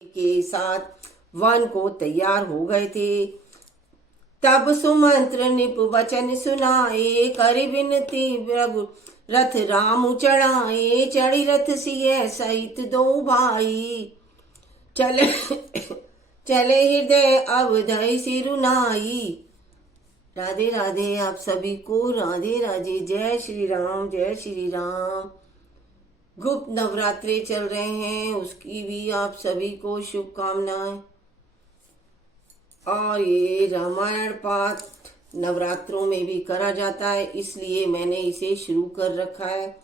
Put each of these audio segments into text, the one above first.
के साथ वन को तैयार हो गए थे। तब सुमंत्र निप वचन सुनाए, कर विनती प्रभु रथ राम चढ़ाए। चढ़ी रथ सिय सहित दो भाई, चले चले हृदय अवधि सिरुनाई। राधे राधे, आप सभी को राधे राधे। जय श्री राम, जय श्री राम। गुप्त नवरात्रे चल रहे हैं, उसकी भी आप सभी को शुभकामनाएं। और ये रामायण पाठ नवरात्रों में भी करा जाता है, इसलिए मैंने इसे शुरू कर रखा है।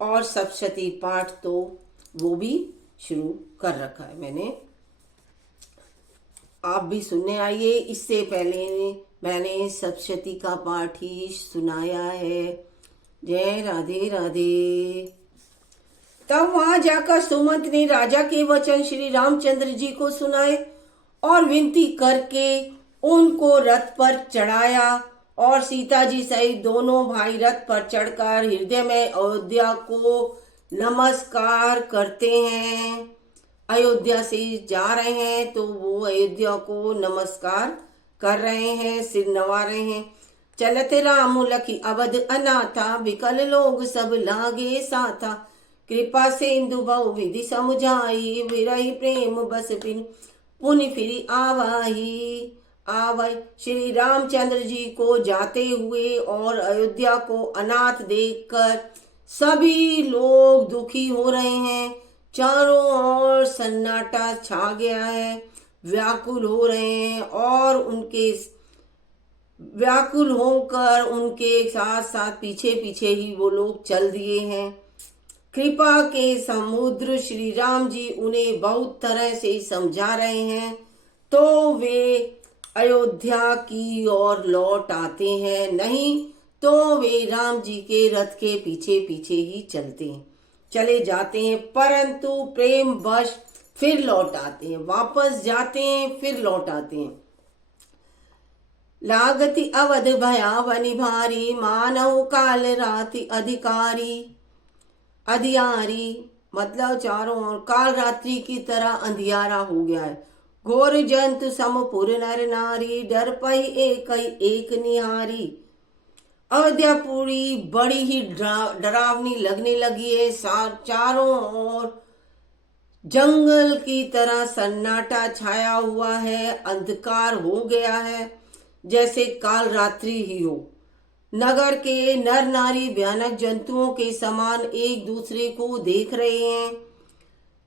और सप्तशती पाठ तो वो भी शुरू कर रखा है मैंने, आप भी सुनने आइए। इससे पहले मैंने सप्तशती का पाठ ही सुनाया है। जय राधे राधे। तब वहां जाकर सुमंत ने राजा के वचन श्री रामचंद्र जी को सुनाए और विनती करके उनको रथ पर चढ़ाया। और सीता जी सहित दोनों भाई रथ पर चढ़कर हृदय में अयोध्या को नमस्कार करते हैं। अयोध्या से जा रहे हैं तो वो अयोध्या को नमस्कार कर रहे हैं, सिर नवा रहे हैं। चलत राम लखी अवध अनाथा, विकल लोग सब लागे साथा। कृपा सिंधु बहु विधि समुझाई, विरही प्रेम बस पिन पुनि फिरी आवाही। आवाई श्री रामचंद्र जी को जाते हुए और अयोध्या को अनाथ देखकर सभी लोग दुखी हो रहे हैं। चारों ओर सन्नाटा छा गया है, व्याकुल हो रहे हैं और उनके व्याकुल होकर उनके साथ साथ पीछे पीछे ही वो लोग चल दिए हैं। कृपा के समुद्र श्री राम जी उन्हें बहुत तरह से समझा रहे हैं, तो वे अयोध्या की ओर लौट आते हैं, नहीं तो वे राम जी के रथ के पीछे पीछे ही चले जाते हैं। परंतु प्रेम वश फिर लौट आते हैं, वापस जाते हैं, फिर लौट आते हैं। लागति अवध भयावनि भारी, मानव काल राति अधियारी, मतलब चारों ओर काल रात्रि की तरह अंधियारा हो गया है। घोर जंतु समपुर नर नारी, डर पई एक निहारी। अयोध्यापुरी बड़ी ही डरावनी लगने लगी है। चारों ओर जंगल की तरह सन्नाटा छाया हुआ है, अंधकार हो गया है, जैसे काल रात्रि ही हो। नगर के नर नारी भयानक जंतुओं के समान एक दूसरे को देख रहे हैं।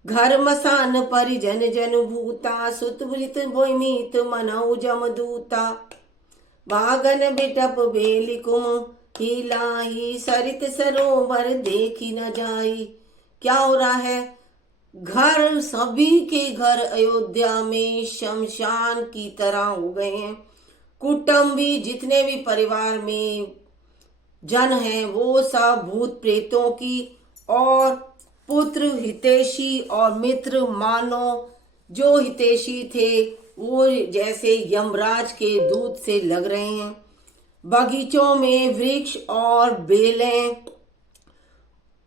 घर मसान परिजन जन भूता, सुतवृत भूमित मनौ जमदूता। बागन बिटप बेलिकुम, हिलाही सरित सरोवर देखी न जाई। क्या हो रहा है? घर, सभी के घर अयोध्या में शमशान की तरह हो गए हैं। कुटुंब भी, जितने भी परिवार में जन हैं, वो सब भूत प्रेतों की और पुत्र हितैषी और मित्र मानो जो हितैषी थे वो जैसे यमराज के दूत से लग रहे हैं। बगीचों में वृक्ष और बेलें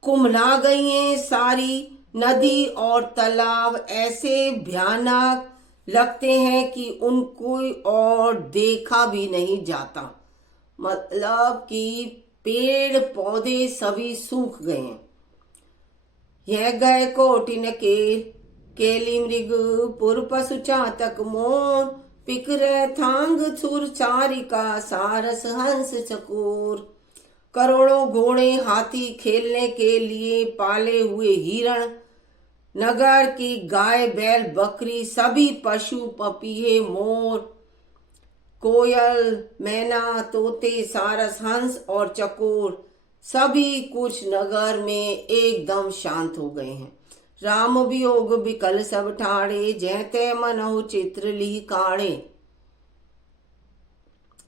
कुम्हला गई हैं सारी। नदी और तालाब ऐसे भयानक लगते हैं कि उनको और देखा भी नहीं जाता, मतलब कि पेड़ पौधे सभी सूख गए हैं। यह गए कोटिन केली मृग, पुर पशु चातक मोर। पिकर थांग छुर चारिका, सारस हंस चकोर। करोड़ों घोड़े हाथी खेलने के लिए पाले हुए हिरण, नगर की गाय बैल बकरी, सभी पशु पपीहे मोर कोयल मैना तोते सारस हंस और चकोर, सभी कुछ नगर में एकदम शांत हो गए हैं। राम वियोग विकल सब ठाड़े, जैते मनहु चित्र ली काढ़े।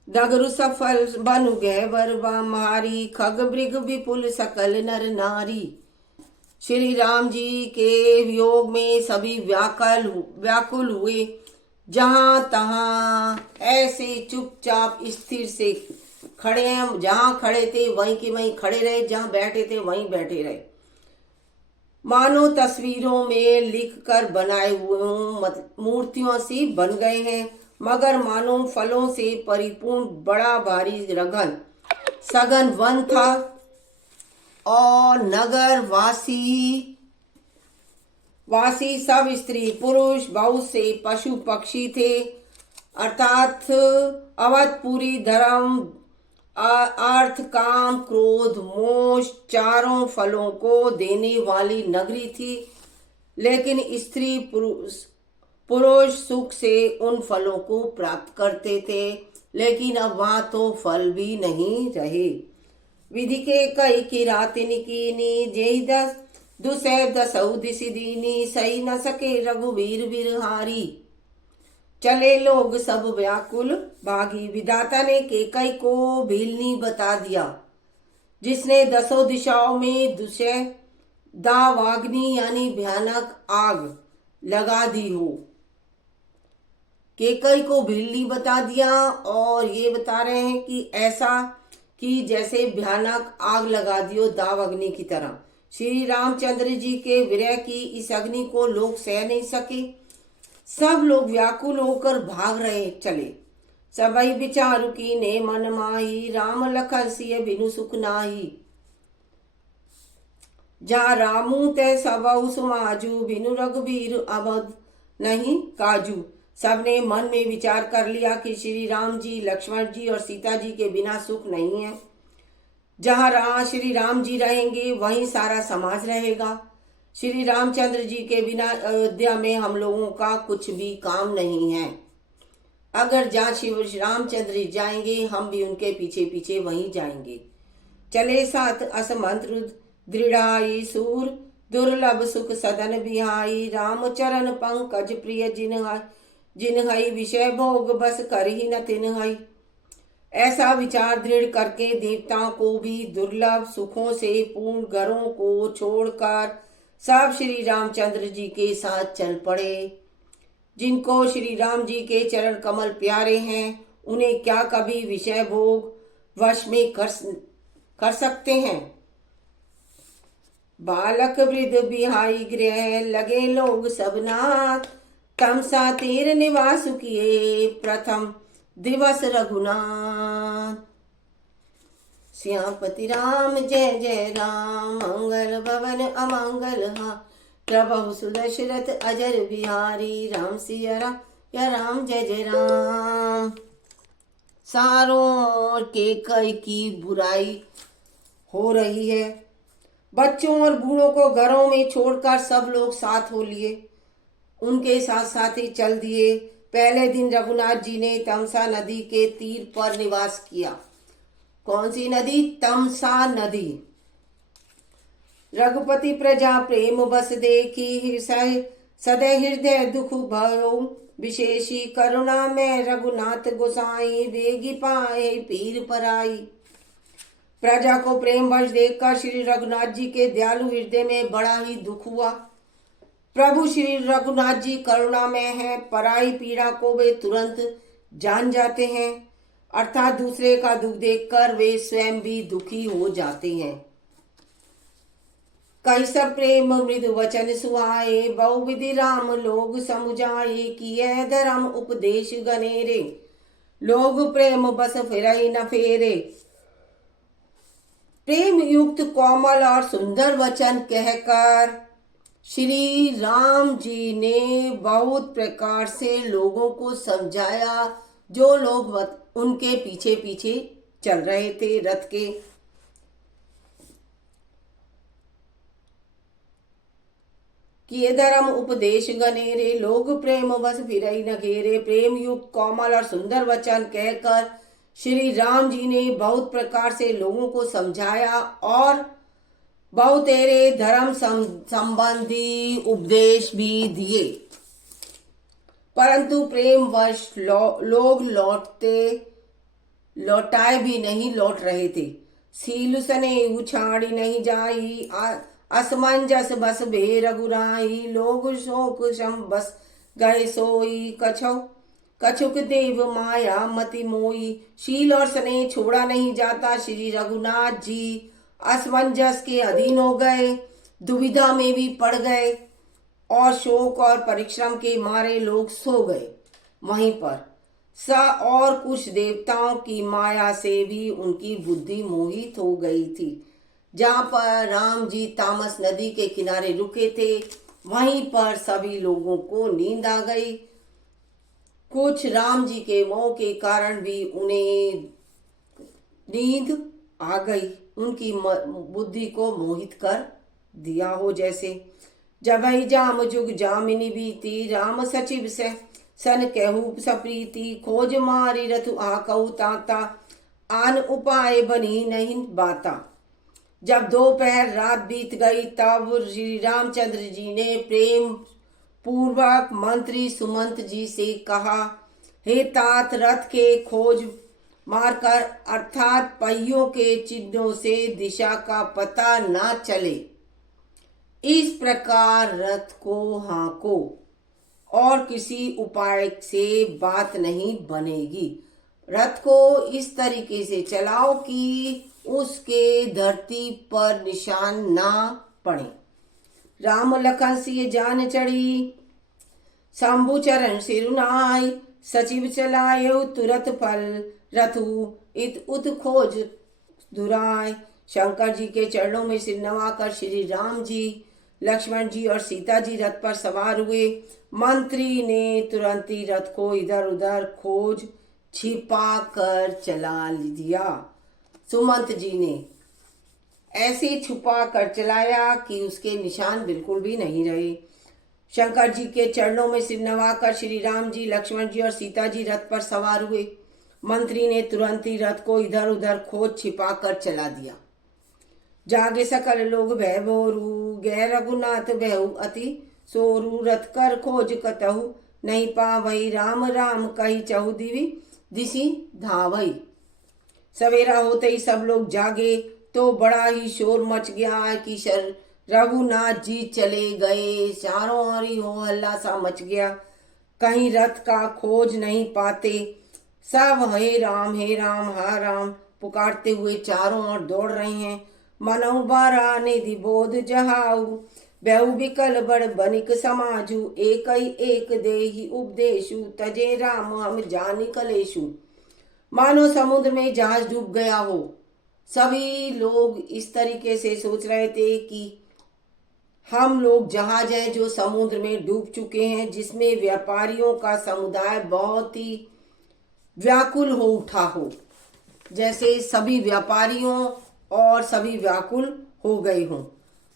डगरु सफल बनु गए वरवा मारी, खग मृग विपुल सकल नर नारी। श्री राम जी के वियोग में सभी व्याकुल हुए। जहां तहां ऐसे चुपचाप स्थिर से खड़े हैं, जहां खड़े थे वहीं के वहीं खड़े रहे, जहां बैठे थे वहीं बैठे रहे। मानो तस्वीरों में लिख कर बनाए हुए मूर्तियों से बन गए हैं, मगर मानो फलों से परिपूर्ण बड़ा भारी रगन सघन वन था और नगर वासी सब स्त्री पुरुष बहुत से पशु पक्षी थे। अर्थात अवधपुरी धर्म अर्थ काम क्रोध मोश चारों फलों को देने वाली नगरी थी, लेकिन स्त्री पुरुष सुख से उन फलों को प्राप्त करते थे, लेकिन अब वहां तो फल भी नहीं रहे। विधि के कई की रातिन कीनी जेहि दस दुसह दसऊ दिशि दीनी सही न सके रघुवीर बिरहारी। चले लोग सब व्याकुल भागी। विधाता ने केकई को भीलनी बता दिया, जिसने दसों दिशाओं में दुसह दावाग्नि यानी भयानक आग लगा दी हो। केकई को भीलनी बता दिया और ये बता रहे हैं कि ऐसा कि जैसे भयानक आग लगा दियो दाव अग्नि की तरह। श्री रामचंद्र जी के विरह की इस अग्नि को लोग सह नहीं सके। सब लोग व्याकुल होकर भाग रहे चले। सबई विचारु की ने मन माही राम लखन सिय बिनु सुख नाही। जा रामू ते सबऊ समाजू बिनु रघुबीर अवध नहीं काजू। सबने मन में विचार कर लिया कि श्री राम जी लक्ष्मण जी और सीता जी के बिना सुख नहीं है। जहाँ श्री राम जी रहेंगे वहीं सारा समाज रहेगा। श्री रामचंद्र जी के बिना अयोध्या में हम लोगों का कुछ भी काम नहीं है। अगर जहाँ श्री रामचंद्र जी जाएंगे हम भी उनके पीछे पीछे वहीं जाएंगे। चले साथ असमंत्र दृढ़ाई सूर दुर्लभ सुख सदन बिहाई। राम चरण पंकज प्रिय जिन्हई विषय भोग बस कर ही न तिन्हई। ऐसा विचार दृढ़ करके देवताओं को भी दुर्लभ सुखों से पूर्ण घरों को छोड़कर सब श्री रामचंद्र जी के साथ चल पड़े। जिनको श्री राम जी के चरण कमल प्यारे हैं उन्हें क्या कभी विषय भोग वश में कर सकते हैं। बालक वृद्ध बिहाई गृह लगे लोग सब नाथ। तमसा तीर निवास किए प्रथम दिवस रघुनाथ। श्यामपति राम जय जय राम मंगल भवन अमंगल हा। प्रभु सुदशरथ अजर बिहारी राम सिया राम या राम जय जय राम। सारों ओर केकई की बुराई हो रही है। बच्चों और बूढ़ों को घरों में छोड़कर सब लोग साथ हो लिए। उनके साथ साथ ही चल दिए। पहले दिन रघुनाथ जी ने तमसा नदी के तीर पर निवास किया। कौन सी नदी? तमसा नदी। रघुपति प्रजा प्रेम बस देखी सदै हृदय दुख भयो। विशेषी करुणा में रघुनाथ गोसाई वेगी पाए पीर पराई। प्रजा को प्रेम वश देखकर श्री रघुनाथ जी के दयालु हृदय में बड़ा ही दुख हुआ। प्रभु श्री रघुनाथ जी करुणा में हैं। पराई पीड़ा को वे तुरंत जान जाते हैं, अर्थात दूसरे का दुख देखकर वे स्वयं भी दुखी हो जाते हैं। कैसा प्रेम मृदु वचन सुहाए बहुविधि राम लोग समुझाए। किए धर्म उपदेश गनेरे लोग प्रेम बस फिरहि न फेरे। प्रेम युक्त कोमल और सुंदर वचन कहकर श्री राम जी ने बहुत प्रकार से लोगों को समझाया, जो लोग उनके पीछे पीछे चल रहे थे रथ के। किए धर्म उपदेश गनेरे लोग प्रेम बस फिरहि न घेरे। प्रेम युक्त कोमल और सुंदर वचन कहकर श्री राम जी ने बहुत प्रकार से लोगों को समझाया और बहुतेरे धर्म संबंधी उपदेश भी दिए, परंतु प्रेमवश लोग लौटाए भी नहीं लौट रहे थे। सील सने उछाड़ी नहीं जाई असमंजस बस बे रघुराई। लोग शोक शम बस गए सोई कछुक देव माया मति मोई। शील और स्नेह छोड़ा नहीं जाता। श्री रघुनाथ जी असमंजस के अधीन हो गए। दुविधा में भी पड़ गए और शोक और परिश्रम के मारे लोग सो गए। वहीं पर और कुछ देवताओं की माया से भी उनकी बुद्धि मोहित हो गई थी। जहाँ पर राम जी तामस नदी के किनारे रुके थे, वहीं पर सभी लोगों को नींद आ गई। कुछ राम जी के मोह के कारण भी उन्हें नींद आ गई, उनकी बुद्धि को मोहित कर दिया हो जैसे। जब ही जाम जुग जामिनी बीती, राम सचिव से सन कहू सप्रीति, खोज मारी रथु आकऊ ताता, आन उपाय बनी नहीं बाता। जब दोपहर रात बीत गई, तब श्री रामचंद्र जी ने प्रेम पूर्वक मंत्री सुमंत जी से कहा, हे तात, रथ के खोज मारकर अर्थात पहियों के चिन्हों से दिशा का पता ना चले, इस प्रकार रथ को हाँको और किसी उपाय से बात नहीं बनेगी। रथ को इस तरीके से चलाओ कि उसके धरती पर निशान ना पड़े। राम लखन सिय जान चढ़ी, शंभु चरण सिरुनाई, सचिव चलाए तुरत फल, रथु इत उत खोज दुराय। शंकर जी के चरणों में सिर नवाकर श्री राम जी, लक्ष्मण जी और सीता जी रथ पर सवार हुए। मंत्री ने तुरंत ही रथ को इधर उधर खोज छिपा कर चला दिया। सुमंत जी ने ऐसे छुपा कर चलाया कि उसके निशान बिल्कुल भी नहीं रहे। शंकर जी के चरणों में सिर नवाकर श्री राम जी, लक्ष्मण जी और सीता जी रथ पर सवार हुए। मंत्री ने तुरंत ही रथ को इधर उधर खोज छिपा कर चला दिया। जागे सकल लोग भय बोरू, गै रघुनाथ भयउ अति सोरू, रथ कर खोज कतहु नहीं पावई, राम राम कही चहु दिवी दिशि धावई। सवेरा होते ही सब लोग जागे तो बड़ा ही शोर मच गया कि रघुनाथ जी चले गए। चारों ओर ही हो हल्ला सा मच गया, कहीं रथ का खोज नहीं पाते। सब हे राम हा राम पुकारते हुए चारों ओर दौड़ रहे हैं। मनऊ बारा निधि बोध जहाऊ, बहु विकल बड़ बनिक समाजू, एक ही एक देहि उपदेशु, तजे राम हम जानी कलेशु। मानो समुद्र में जहाज डूब गया हो। सभी लोग इस तरीके से सोच रहे थे कि हम लोग जहाज हैं जो समुद्र में डूब चुके हैं, जिसमें व्यापारियों का समुदाय बहुत ही व्याकुल हो उठा हो, जैसे सभी व्यापारियों और सभी व्याकुल हो गए हों।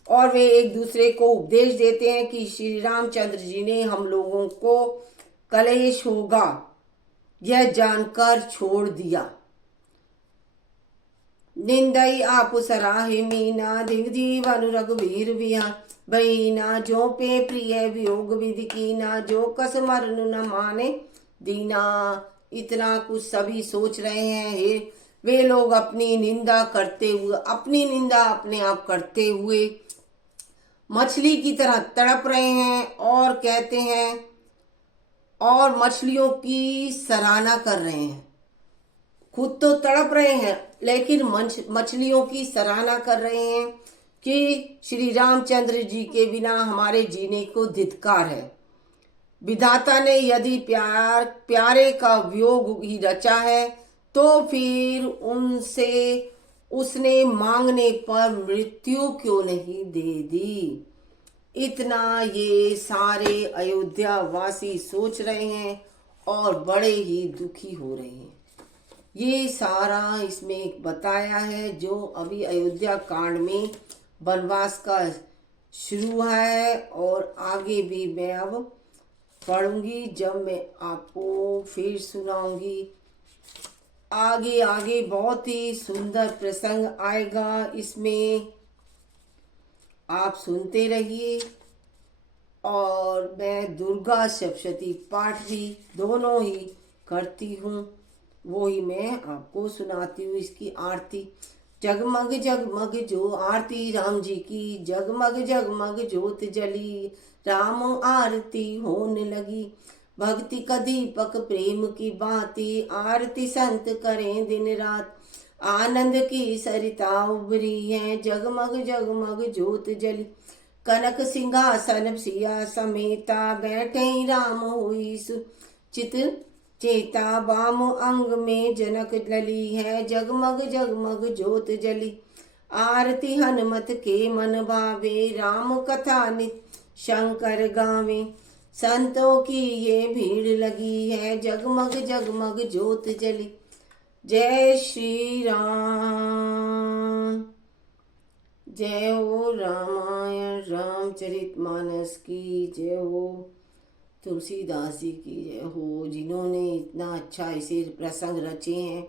और वे एक दूसरे को उपदेश देते हैं कि श्री रामचंद्र जी ने हम लोगों को कलेश होगा यह जानकर छोड़ दिया। निंदई आप सराहे मीना, धिंग जीवन रघुवीर बिहान, बहीना जो पे प्रिय वियोग विधि कीना, जो कस मरनु न माने दीना। इतना कुछ सभी सोच रहे हैं। वे लोग अपनी निंदा करते हुए, अपनी निंदा अपने आप करते हुए मछली की तरह तड़प रहे हैं और कहते हैं और मछलियों की सराहना कर रहे हैं। खुद तो तड़प रहे हैं लेकिन मछलियों की सराहना कर रहे हैं कि श्री रामचंद्र जी के बिना हमारे जीने को धिक्कार है। विधाता ने यदि प्यारे का वियोग ही रचा है तो फिर उनसे उसने मांगने पर मृत्यु क्यों नहीं दे दी। इतना ये सारे अयोध्या वासी सोच रहे हैं और बड़े ही दुखी हो रहे हैं। ये सारा इसमें बताया है जो अभी अयोध्या कांड में वनवास का शुरू है, और आगे भी मैं अब पढ़ूंगी जब मैं आपको फिर सुनाऊंगी। आगे आगे बहुत ही सुंदर प्रसंग आएगा, इसमें आप सुनते रहिए। और मैं दुर्गा सप्तशती पाठ भी दोनों ही करती हूँ, वो ही मैं आपको सुनाती हूँ इसकी आरती। जगमग जगमग जो आरती राम जी की, जगमग जगमग ज्योत जली, राम आरती होने लगी। भक्ति का दीपक प्रेम की बाती, आरती संत करें दिन रात। आनंद की सरिता उभरी है, जगमग जगमग ज्योत जली। कनक सिंहासन सिया समेता, बैठे राम हुई चित चेता। वाम अंग में जनक लली है, जगमग जगमग ज्योत जली। आरती हनुमत के मन भावे, राम कथा नित शंकर गावे। संतों की ये भीड़ लगी है, जगमग जगमग ज्योत जली। जय श्री राम। जय हो रामायण रामचरितमानस की जय हो, तुलसीदास जी की जय हो, जिन्होंने इतना अच्छा ऐसे प्रसंग रचे हैं।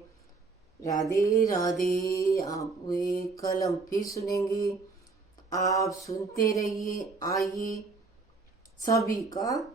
राधे राधे। आप एक कल हम फिर सुनेंगे, आप सुनते रहिए। आइए, सभी का